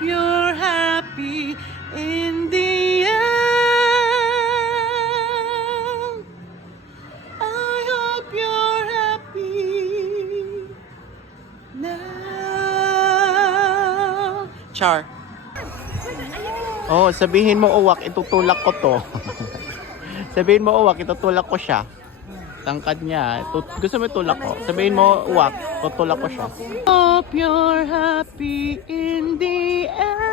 you're happy in the end. I hope you're happy now. Char. Oh, sabihin mo uwak, itutulak ko to. Sabihin mo uwak, itutulak ko siya. Tangkad niya. Gusto mo itulak ko? Sabihin mo uwak, tutulak ko siya. Hope you're happy in the end.